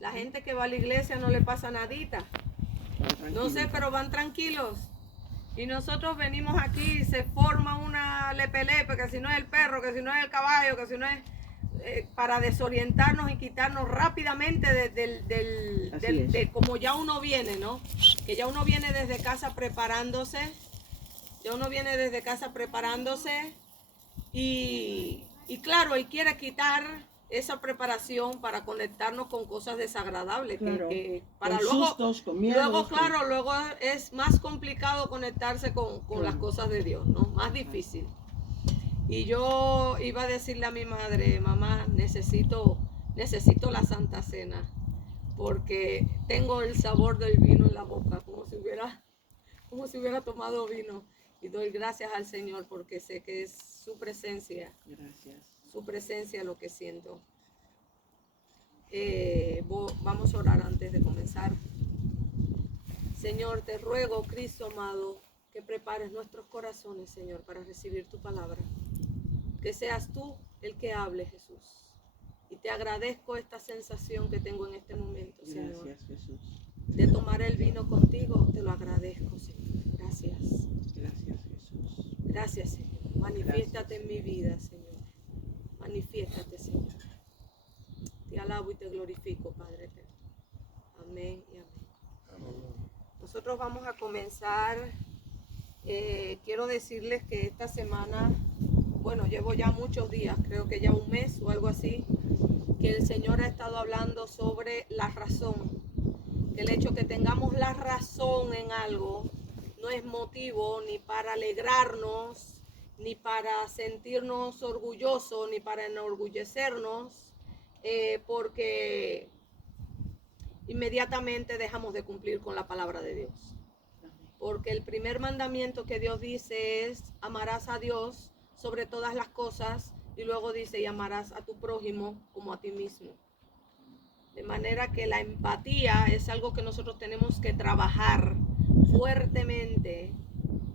La gente que va a la iglesia no le pasa nadita. No sé, pero van tranquilos. Y nosotros venimos aquí y se forma una lepelepe, que si no es el perro, que si no es el caballo, que si no es... para desorientarnos y quitarnos rápidamente de como ya uno viene, ¿no? Que ya uno viene desde casa preparándose. Ya uno viene desde casa preparándose. Y claro, él quiere quitar esa preparación para conectarnos con cosas desagradables, claro, que para con luego, sustos, con miedos, luego claro, con... luego es más complicado conectarse con claro, las cosas de Dios, ¿no? Más difícil. Y yo iba a decirle a mi madre, mamá, necesito la Santa Cena, porque tengo el sabor del vino en la boca, como si hubiera tomado vino. Y doy gracias al Señor porque sé que es su presencia. Gracias. Su presencia lo que siento. Vamos a orar antes de comenzar. Señor, te ruego, Cristo amado, que prepares nuestros corazones, Señor, para recibir tu palabra. Que seas tú el que hable, Jesús. Y te agradezco esta sensación que tengo en este momento, Señor. Gracias, Jesús. De tomar el vino contigo, te lo agradezco, Señor. Gracias. Gracias, Jesús. Gracias, Señor. Manifiéstate en mi vida, Señor. Manifiéstate, Señor. Te alabo y te glorifico, Padre eterno. Amén y amén. Amén. Nosotros vamos a comenzar. Quiero decirles que esta semana, bueno, llevo ya muchos días, creo que ya un mes o algo así, que el Señor ha estado hablando sobre la razón. El hecho que tengamos la razón en algo no es motivo ni para alegrarnos, ni para sentirnos orgullosos, ni para enorgullecernos, porque inmediatamente dejamos de cumplir con la palabra de Dios. Porque el primer mandamiento que Dios dice es: amarás a Dios sobre todas las cosas, y luego dice: y amarás a tu prójimo como a ti mismo. De manera que la empatía es algo que nosotros tenemos que trabajar fuertemente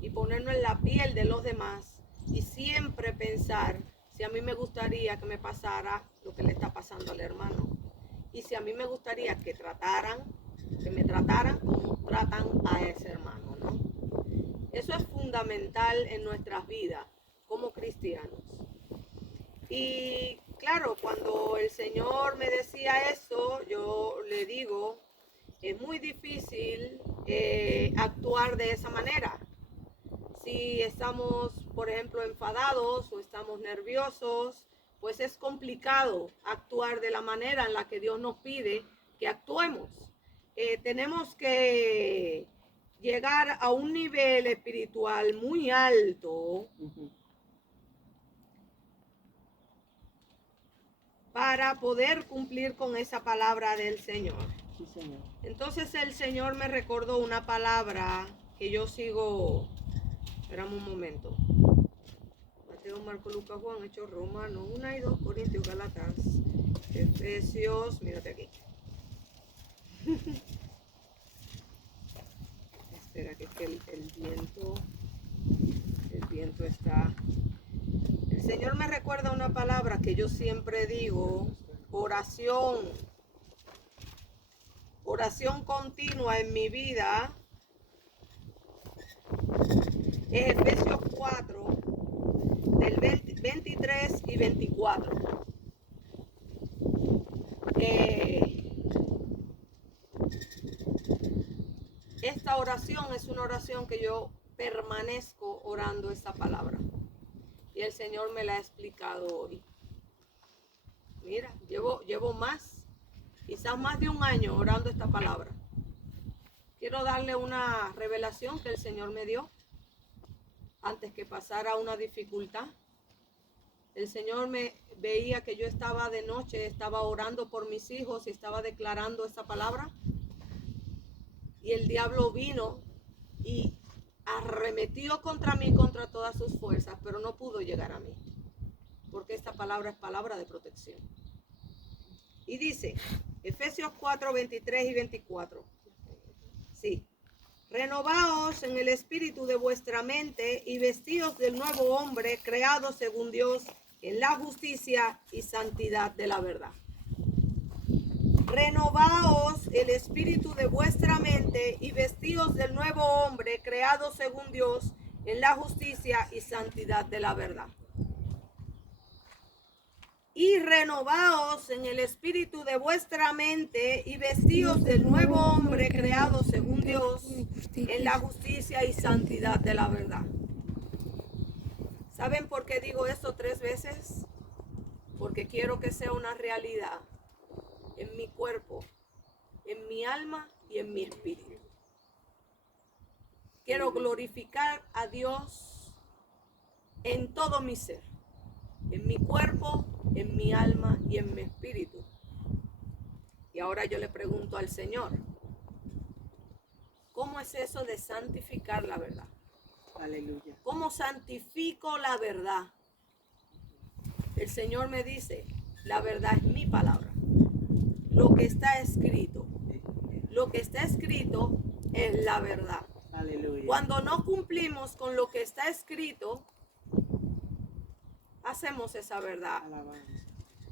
y ponernos en la piel de los demás, y siempre pensar si a mí me gustaría que me pasara lo que le está pasando al hermano, y si a mí me gustaría que me trataran como tratan a ese hermano, ¿no? Eso es fundamental en nuestras vidas como cristianos. Y claro, cuando el Señor me decía eso, yo le digo, es muy difícil actuar de esa manera. Si estamos, por ejemplo, enfadados o estamos nerviosos, pues es complicado actuar de la manera en la que Dios nos pide que actuemos. Tenemos que llegar a un nivel espiritual muy alto para poder cumplir con esa palabra del Señor. Sí, Señor. Entonces el Señor me recordó una palabra que yo sigo. Esperamos un momento. Mateo, Marco, Lucas, Juan, Hechos, Romanos 1 y 2, Corintios, Galatas, Efesios, mírate aquí. Espera, que es que el viento está... El Señor me recuerda una palabra que yo siempre digo: oración continua en mi vida. Es Efesios 4, del 23 y 24. Esta oración es una oración que yo permanezco orando esta palabra. Y el Señor me la ha explicado hoy. Mira, llevo quizás más de un año orando esta palabra. Quiero darle una revelación que el Señor me dio antes que pasara una dificultad. El Señor me veía que yo estaba de noche, estaba orando por mis hijos y estaba declarando esta palabra. Y el diablo vino y arremetió contra mí, contra todas sus fuerzas, pero no pudo llegar a mí, porque esta palabra es palabra de protección. Y dice, Efesios 4, 23 y 24. Sí. Renovaos en el espíritu de vuestra mente y vestíos del nuevo hombre, creado según Dios en la justicia y santidad de la verdad. renovaos el espíritu de vuestra mente y vestíos del nuevo hombre creado según Dios en la justicia y santidad de la verdad. Y renovaos en el espíritu de vuestra mente y vestíos del nuevo hombre creado según Dios en la justicia y santidad de la verdad. ¿Saben por qué digo esto 3 veces? Porque quiero que sea una realidad en mi cuerpo, en mi alma y en mi espíritu. Quiero glorificar a Dios en todo mi ser, en mi cuerpo, en mi alma y en mi espíritu. Y ahora yo le pregunto al Señor, ¿cómo es eso de santificar la verdad? Aleluya. ¿Cómo santifico la verdad? El Señor me dice, la verdad es mi palabra. Lo que está escrito. Lo que está escrito es la verdad. Aleluya. Cuando no cumplimos con lo que está escrito, hacemos esa verdad. Alabanza.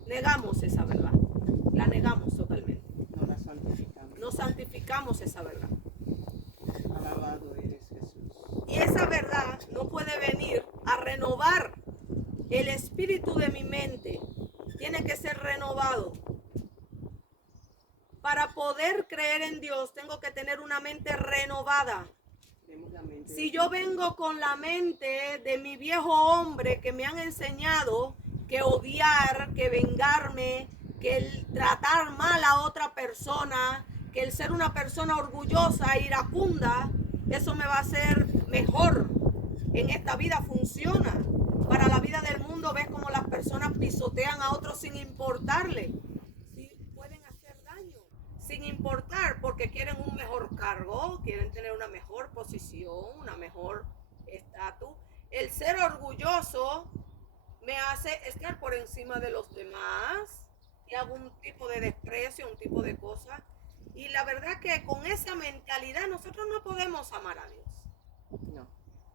Negamos esa verdad. La negamos totalmente. No la santificamos. No santificamos esa verdad. Alabado eres Jesús. Y esa verdad no puede venir a renovar el espíritu de mi mente. Tiene que ser renovado. Para poder creer en Dios, tengo que tener una mente renovada. Si yo vengo con la mente de mi viejo hombre que me han enseñado que odiar, que vengarme, que el tratar mal a otra persona, que el ser una persona orgullosa, iracunda, eso me va a hacer mejor. En esta vida funciona. Para la vida del mundo ves como las personas pisotean a otros sin importarle. Sí, pueden hacer daño sin importar porque quieren un mejor cargo, quieren tener una mejor posición, una mejor estatus. El ser orgulloso me hace estar por encima de los demás y hago un tipo de desprecio, un tipo de cosa. Y la verdad que con esa mentalidad nosotros no podemos amar a Dios. No.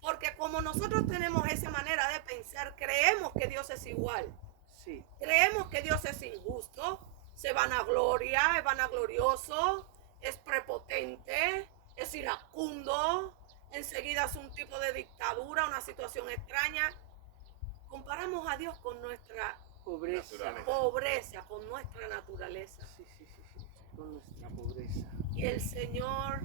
Porque como nosotros tenemos esa manera de pensar, creemos que Dios es igual. Sí. Creemos que Dios es injusto, se vanagloria, es vanaglorioso, es prepotente, es iracundo, enseguida es un tipo de dictadura, una situación extraña. Comparamos a Dios con nuestra pobreza, con nuestra naturaleza. Sí. Con nuestra pobreza. Y el Señor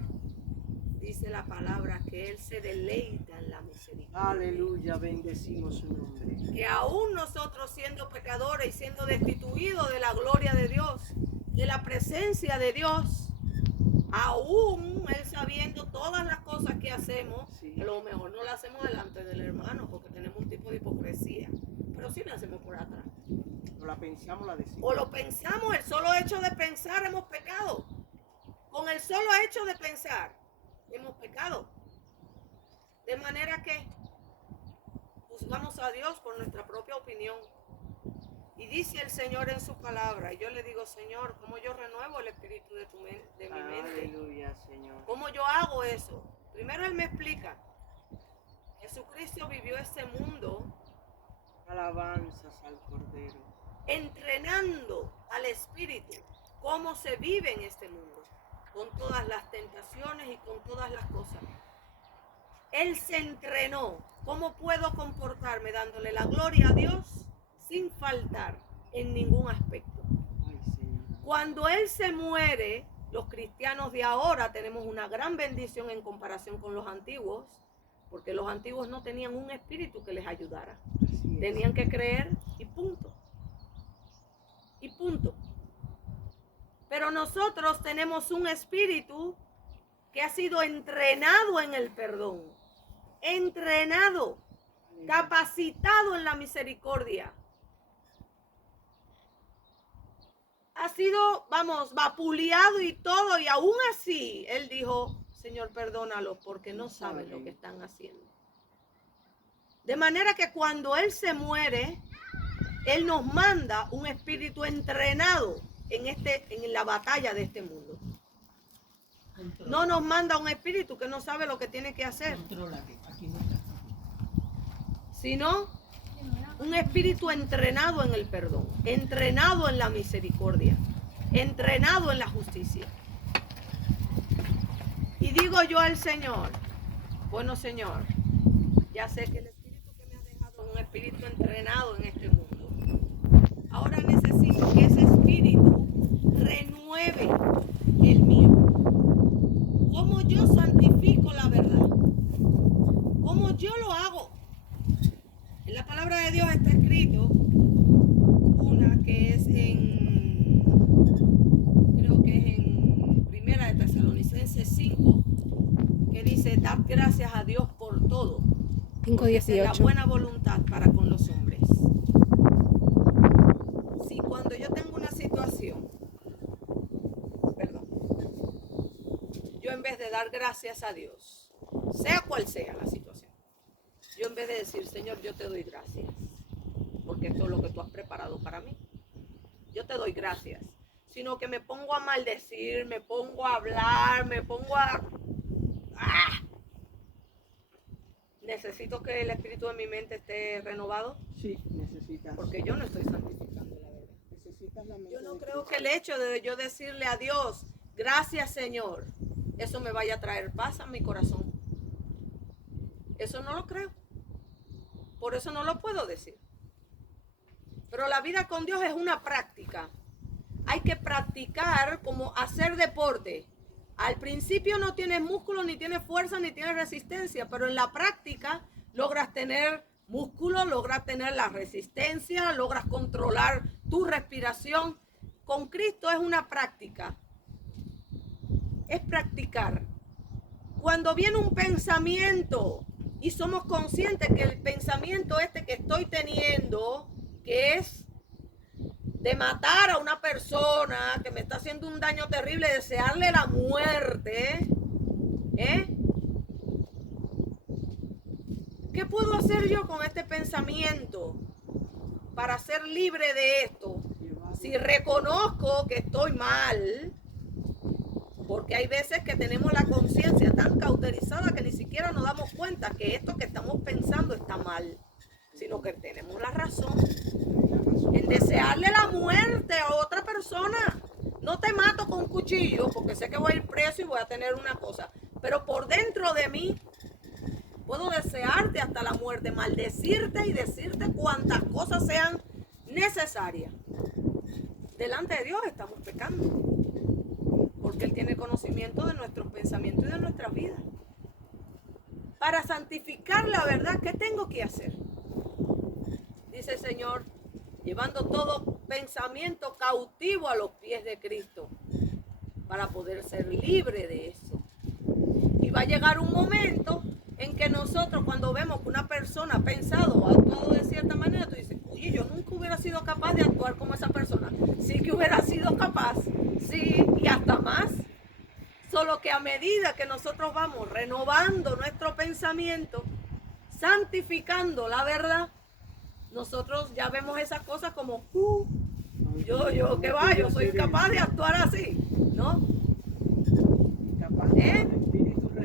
dice la palabra que Él se deleita en la misericordia. Aleluya, bendecimos su nombre. Que aún nosotros siendo pecadores y siendo destituidos de la gloria de Dios, de la presencia de Dios, aún Él sabiendo todas las cosas que hacemos, Sí. a lo mejor no las hacemos delante del hermano porque tenemos un tipo de hipocresía, pero sí lo hacemos por atrás. No la pensamos, la decimos. O lo pensamos, el solo hecho de pensar hemos pecado. Con el solo hecho de pensar hemos pecado. De manera que juzgamos a Dios por nuestra propia opinión. Y dice el Señor en su palabra, y yo le digo, Señor, ¿cómo yo renuevo el espíritu de mi mente? Aleluya, Señor. ¿Cómo yo hago eso? Primero Él me explica. Jesucristo vivió este mundo Alabanzas al Cordero. entrenando al espíritu cómo se vive en este mundo, con todas las tentaciones y con todas las cosas. Él se entrenó. ¿Cómo puedo comportarme dándole la gloria a Dios sin faltar en ningún aspecto? Ay, Señor. Cuando Él se muere, los cristianos de ahora tenemos una gran bendición en comparación con los antiguos, porque los antiguos no tenían un espíritu que les ayudara. Así es. Tenían que creer y punto. Y punto. Pero nosotros tenemos un espíritu que ha sido entrenado en el perdón, entrenado, capacitado en la misericordia. Ha sido, vapuleado y todo, y aún así Él dijo, Señor, perdónalos porque no saben lo que están haciendo. De manera que cuando Él se muere, Él nos manda un espíritu entrenado en la batalla de este mundo. No nos manda un espíritu que no sabe lo que tiene que hacer, sino un espíritu entrenado en el perdón, entrenado en la misericordia. entrenado en la justicia. Y digo yo al Señor, bueno Señor, ya sé que el espíritu que me has dejado es un espíritu entrenado en este mundo. Ahora necesito que ese espíritu renueve el mío. ¿Cómo yo santifico la verdad? ¿Cómo yo lo hago? En la palabra de Dios está escrito una que es creo que es en Primera de Tesalonicenses 5, que dice, dad gracias a Dios por todo. 5:18. La buena voluntad para con los hombres. Si cuando yo tengo una situación, yo en vez de dar gracias a Dios, sea cual sea la situación, yo en vez de decir, Señor, yo te doy gracias, porque esto es lo que tú has preparado para mí, yo te doy gracias, sino que me pongo a maldecir, me pongo a hablar, me pongo a... ¿Necesito que el espíritu de mi mente esté renovado? Sí, necesitas. Porque yo no estoy santificando la verdad. Necesitas la mente Yo no de creo Cristo. que el hecho de yo decirle a Dios, gracias Señor, eso me vaya a traer paz a mi corazón. Eso no lo creo. Por eso no lo puedo decir. Pero la vida con Dios es una práctica. Hay que practicar como hacer deporte. Al principio no tienes músculo, ni tienes fuerza, ni tienes resistencia, pero en la práctica logras tener músculo, logras tener la resistencia, logras controlar tu respiración. Con Cristo es una práctica. Es practicar. Cuando viene un pensamiento y somos conscientes que el pensamiento que estoy teniendo, que es de matar a una persona que me está haciendo un daño terrible, desearle la muerte, ¿qué puedo hacer yo con este pensamiento para ser libre de esto? Si reconozco que estoy mal, porque hay veces que tenemos la conciencia tan cauterizada que ni siquiera nos damos cuenta que esto que estamos pensando está mal, sino que tenemos la razón en desearle la muerte a otra persona. No te mato con un cuchillo porque sé que voy a ir preso y voy a tener una cosa, pero por dentro de mí puedo desearte hasta la muerte, maldecirte y decirte cuantas cosas sean necesarias. Delante de Dios estamos pecando, porque Él tiene conocimiento de nuestros pensamientos y de nuestras vidas. Para santificar la verdad, ¿qué tengo que hacer? Dice el Señor, llevando todo pensamiento cautivo a los pies de Cristo, para poder ser libre de eso. Y va a llegar un momento en que nosotros, cuando vemos que una persona ha pensado o ha actuado de cierta manera, tú dices, oye, yo nunca hubiera sido capaz de actuar como esa persona. Sí que hubiera sido capaz, sí, y hasta más. Solo que a medida que nosotros vamos renovando nuestro pensamiento, santificando la verdad, nosotros ya vemos esas cosas como, ¿qué va? Yo soy capaz de actuar así, ¿no?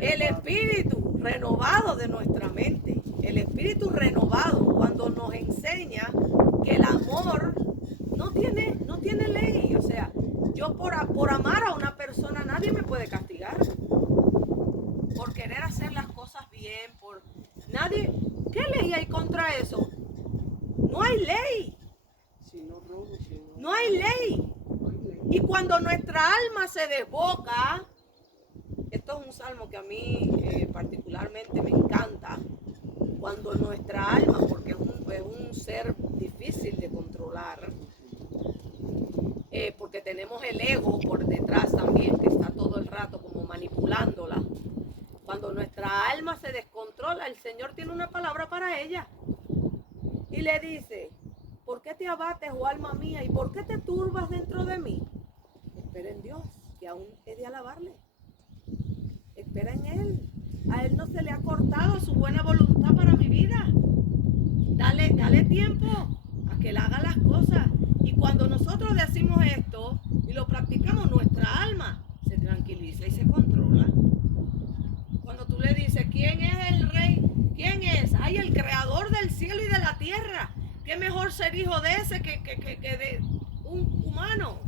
El espíritu renovado de nuestra mente, el espíritu renovado, cuando nos enseña que el amor no tiene ley. O sea, yo por amar a una persona nadie me puede castigar, por querer hacer las cosas bien, nadie. ¿Qué ley hay contra eso? No hay ley. No hay ley. Y cuando nuestra alma se desboca, esto es un salmo que a mí particularmente me encanta, cuando nuestra alma, porque es un ser difícil de controlar, porque tenemos el ego por detrás también, que está todo el rato como manipulándola. Cuando nuestra alma se descontrola, el Señor tiene una palabra para ella. Y le dice, ¿por qué te abates, oh alma mía? ¿Y por qué te turbas dentro de mí? Espera en Dios, que aún he de alabarle. Espera en Él. A Él no se le ha cortado su buena voluntad para mi vida. Dale tiempo a que Él haga las cosas. Y cuando nosotros decimos esto y lo practicamos, nuestra alma se tranquiliza y se controla. Cuando tú le dices, ¿quién es el rey? ¿Quién es? ¡Ay, el creador del cielo y de la tierra! ¿Qué mejor ser hijo de ese que de un humano?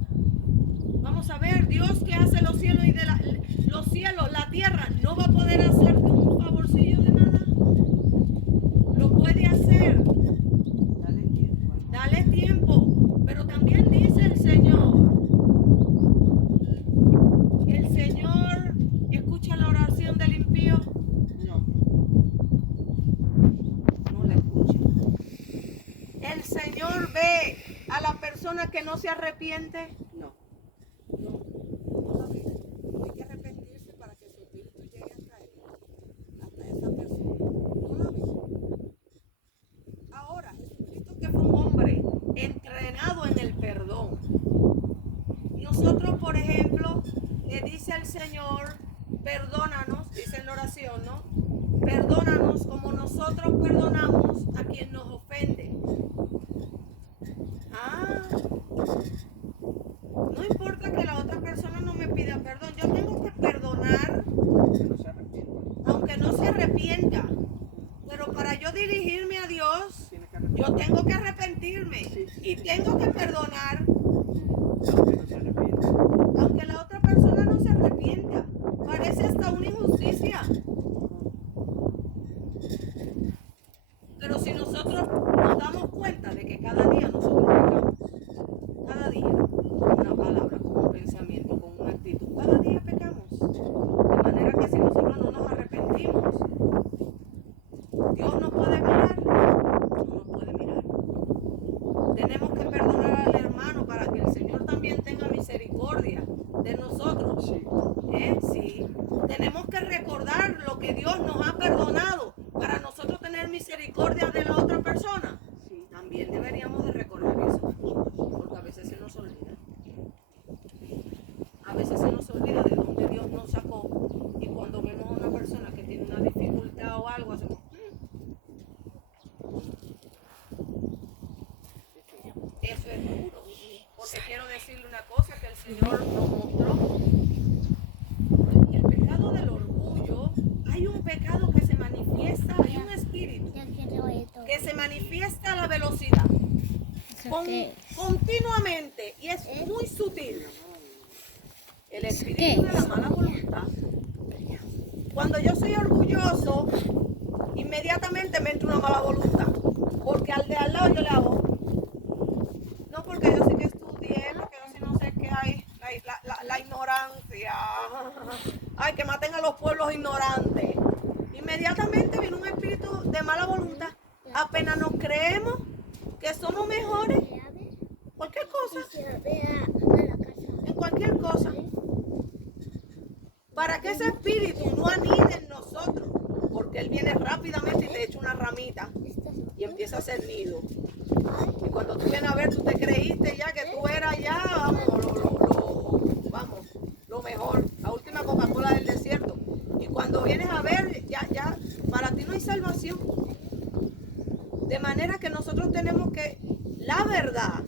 hace los cielos y los cielos, la tierra, no va a poder hacerte un favorcillo de nada. Lo puede hacer. Dale tiempo. Dale tiempo. Pero también dice el Señor, escucha la oración del impío. No. No la escucha. El Señor ve a la persona que no se arrepiente. No. No. No la ve. Hay que arrepentirse para que su espíritu llegue hasta él. Hasta esa persona. No la ve. Ahora, Jesucristo, que fue un hombre entrenado en el perdón. Nosotros, por ejemplo, le dice al Señor, perdónanos, dice en la oración, ¿no? Perdónanos como nosotros perdonamos a quien nos ofende. No importa que la otra persona no me pida perdón, yo tengo que perdonar Que no se arrepienta. aunque no se arrepienta. Pero para yo dirigirme a Dios, Tiene que arrepentirse. yo tengo que arrepentirme y tengo que perdonar Que no se arrepienta. aunque la otra persona no se arrepienta. Parece hasta una injusticia. Pero si nosotros nos damos cuenta de que cada día nosotros pecamos, cada día, con una palabra, con un pensamiento, con una actitud, cada día pecamos. De manera que si nosotros no nos arrepentimos, Dios nos puede mirar, no nos puede mirar. Tenemos que perdonar al hermano para que el Señor también tenga misericordia de nosotros. Sí. Sí. Tenemos que recordar lo que Dios nos ha perdonado para nosotros tener misericordia de la otra persona. Sí. También deberíamos de recordar eso, porque a veces se nos olvida. A veces se nos olvida de dónde Dios nos sacó y cuando vemos a una persona que tiene una dificultad o algo, hacemos... Eso es duro, porque quiero decirle una cosa que el Señor nos mostró. El pecado del orgullo, hay un pecado que se manifiesta, hay un espíritu que se manifiesta a la velocidad, continuamente, y es muy sutil. El espíritu de la mala voluntad. Cuando yo soy orgulloso, inmediatamente me entra una mala voluntad, porque al de al lado yo le hago, no porque yo sí que estudié, porque yo sí no sé qué hay, la ignorancia, ay, que maten a los pueblos ignorantes. Inmediatamente viene un espíritu de mala voluntad. Apenas nos creemos que somos mejores, cualquier cosa, en cualquier cosa, para que ese espíritu no anide en nosotros, porque él viene rápidamente y te echa una ramita y empieza a hacer nido. Y cuando tú vienes a ver, tú te creíste ya que tú eras ya, vamos, lo mejor, la última Coca-Cola del desierto. Y cuando vienes a ver, ya, para ti no hay salvación. De manera que nosotros tenemos que, la verdad,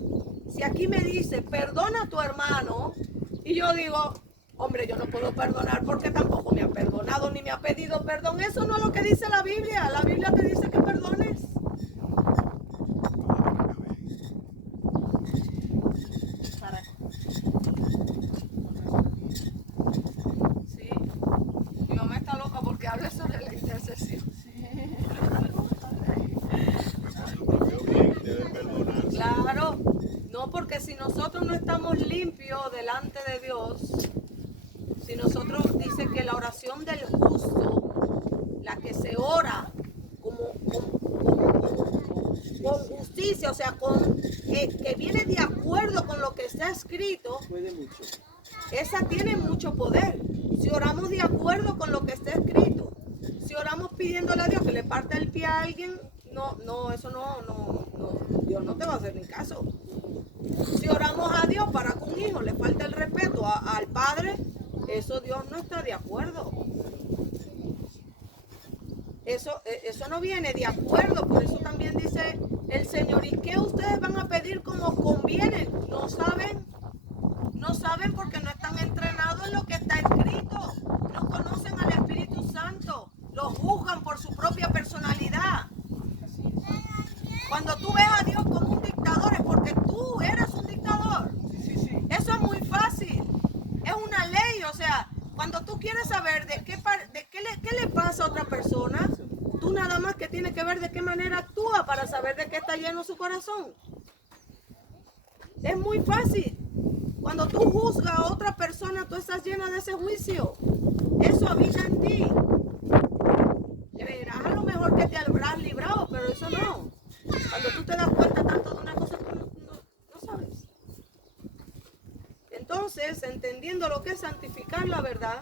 si aquí me dice, perdona a tu hermano, y yo digo, hombre, yo no puedo perdonar porque tampoco me ha perdonado ni me ha pedido perdón. Eso no es lo que dice la Biblia. La Biblia te dice que perdones. Sí. Mi mamá está loca porque habla sobre la intercesión. Claro, no, porque si nosotros no estamos limpios delante de Dios, si nosotros dice que la oración del justo, la que se ora con justicia, o sea, que viene de acuerdo con lo que está escrito, Puede mucho. esa tiene mucho poder. Si oramos de acuerdo con lo que está escrito, si oramos pidiéndole a Dios que le parte el pie a alguien, no, eso no, Dios no te va a hacer ni caso. Si oramos a Dios para que un hijo le falte el respeto al padre, eso Dios no está de acuerdo. Eso no viene de acuerdo, por eso también dice el Señor, ¿y qué ustedes van a pedir como conviene? No saben porque no están entrenados en lo que está escrito, no conocen al Espíritu Santo, lo juzgan por su propia personalidad. Cuando tú ves a Dios como un dictador es porque tú eres un dictador. Sí. Eso es muy fácil, es una ley Cuando tú quieres saber qué le pasa a otra persona, tú nada más que tienes que ver de qué manera actúa para saber de qué está lleno su corazón. Es muy fácil. Cuando tú juzgas a otra persona, tú estás llena de ese juicio. Eso habita en ti. Creerás a lo mejor que te habrás librado, pero eso no. Cuando tú te das cuenta tanto de una cosa, tú no sabes. Entonces, entendiendo lo que es santificar la verdad,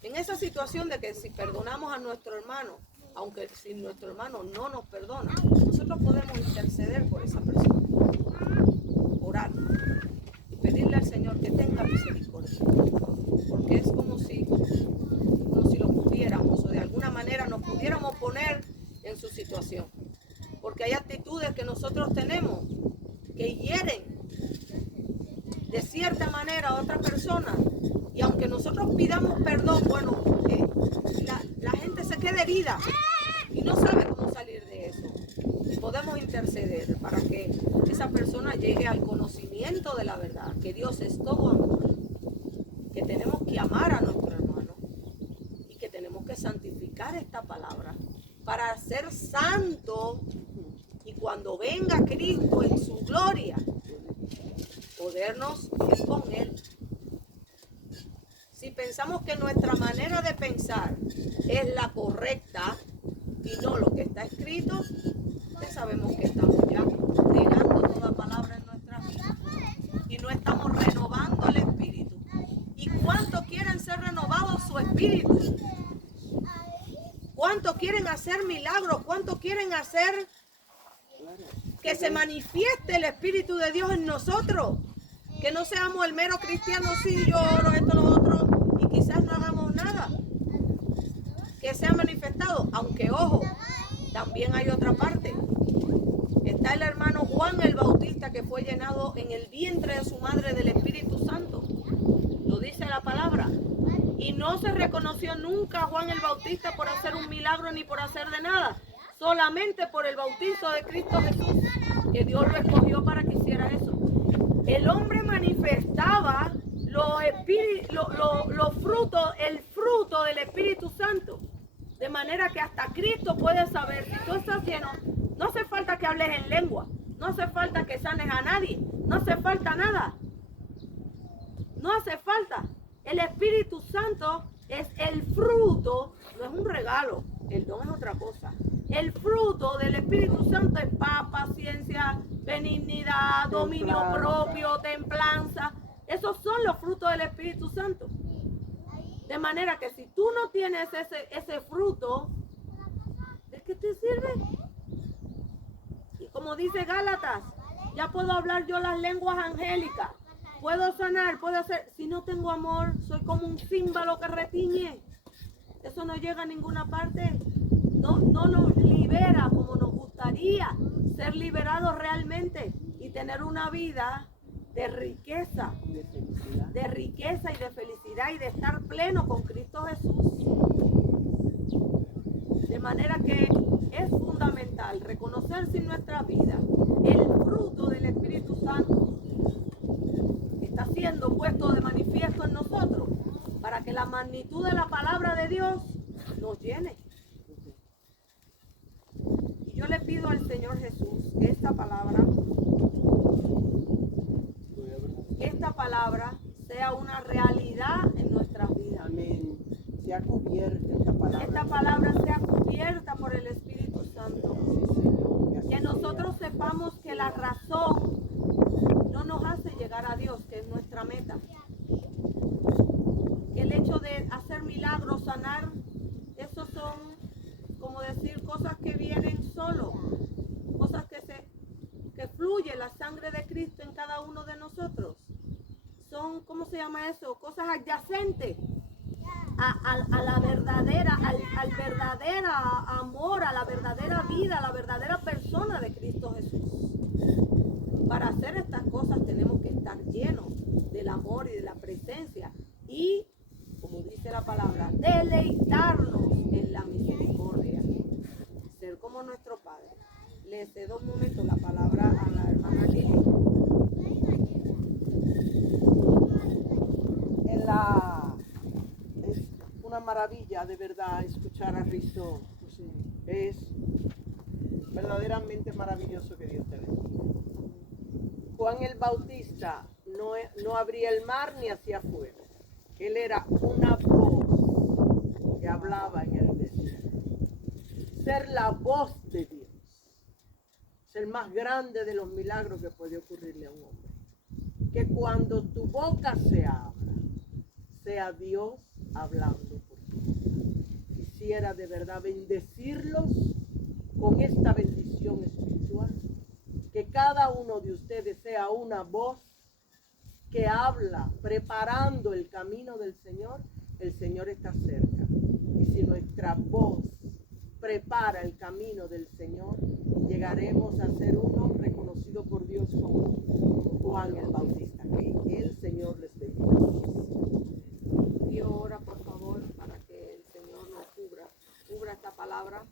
en esa situación de que si perdonamos a nuestro hermano, aunque si nuestro hermano no nos perdona, nosotros podemos interceder por esa persona, orar y pedirle al Señor que tenga misericordia, porque es como si lo pudiéramos o de alguna manera nos pudiéramos poner en su situación, porque hay actitudes que nosotros tenemos que hieren de cierta manera a otra persona, y aunque nosotros pidamos perdón, bueno, la gente se queda herida y no sabe cómo salir de eso. Podemos interceder para que esa persona llegue al conocimiento de la verdad, que Dios es todo amor, que tenemos que amar a nuestro hermano y que tenemos que santificar esta palabra para ser santo, y cuando venga Cristo en su gloria, podernos ir con Él. Si pensamos que nuestra manera de pensar es la correcta y no lo que está escrito, ya sabemos que estamos ya negando toda palabra en nuestra vida y no estamos renovando el espíritu. ¿Y cuánto quieren ser renovados su espíritu? ¿Cuánto quieren hacer milagros? ¿Cuánto quieren hacer que se manifieste el Espíritu de Dios en nosotros? Que no seamos el mero cristiano, sí, yo oro, esto, lo otro, y quizás no hagamos nada. Que sea manifestado, aunque ojo, también hay otra parte. Está el hermano Juan el Bautista, que fue llenado en el vientre de su madre del Espíritu Santo. Lo dice la palabra. Y no se reconoció nunca a Juan el Bautista por hacer un milagro ni por hacer de nada. Solamente por el bautizo de Cristo Jesús, que Dios lo escogió para que hiciera eso. El hombre manifestaba el fruto del Espíritu Santo. De manera que hasta Cristo puede saber si tú estás lleno. No hace falta que hables en lengua. No hace falta que sanes a nadie. No hace falta nada. No hace falta. El Espíritu Santo es el fruto, no es un regalo. El don es otra cosa. El fruto del Espíritu Santo es paz, paciencia, benignidad, dominio propio, templanza. Esos son los frutos del Espíritu Santo. De manera que si tú no tienes ese fruto, ¿de qué te sirve? Y como dice Gálatas, ya puedo hablar yo las lenguas angélicas, puedo sanar, puedo hacer. Si no tengo amor, soy como un címbalo que retiñe. Eso no llega a ninguna parte. No nos libera como nos gustaría ser liberados realmente y tener una vida de riqueza y de felicidad y de estar pleno con Cristo Jesús. De manera que es fundamental reconocer si en nuestra vida el fruto del Espíritu Santo está siendo puesto de manifiesto en nosotros para que la magnitud de la palabra de Dios nos llene. Y yo le pido al Señor Jesús que esta palabra sea una realidad en nuestras vidas. Amén. Sea cubierta esta palabra. Esta palabra sea cubierta por el Espíritu Santo. Que nosotros sepamos que la razón no nos hace llegar a Dios, que es nuestra meta. Que el hecho de hacer milagros, sanar, esos son, como decir, cosas que vienen solo. Cosas que fluye la sangre de Cristo en cada uno de nosotros. Son, ¿cómo se llama eso? Cosas adyacentes a la verdadera, al verdadero amor, a la verdadera vida, a la verdadera persona de Cristo Jesús. Para hacer estas cosas tenemos que estar llenos del amor y de la presencia y, como dice la palabra, deleitarnos en la misericordia, ser como nuestro Padre. Le cedo un momento la palabra a la hermana Lili. En la maravilla de verdad escuchar a Cristo. Es verdaderamente maravilloso. Que Dios te bendiga. Juan el Bautista no abría el mar ni hacía fuego. Él era una voz que hablaba en el desierto. Ser la voz de Dios es el más grande de los milagros que puede ocurrirle a un hombre. Que cuando tu boca se abra, sea Dios hablando por ti. Quisiera de verdad bendecirlos con esta bendición espiritual. Que cada uno de ustedes sea una voz que habla, preparando el camino del Señor. El Señor está cerca. Y si nuestra voz prepara el camino del Señor, llegaremos a ser uno reconocido por Dios como Juan el Bautista. Que el Señor les bendiga. Y ora por favor para que el Señor nos cubra esta palabra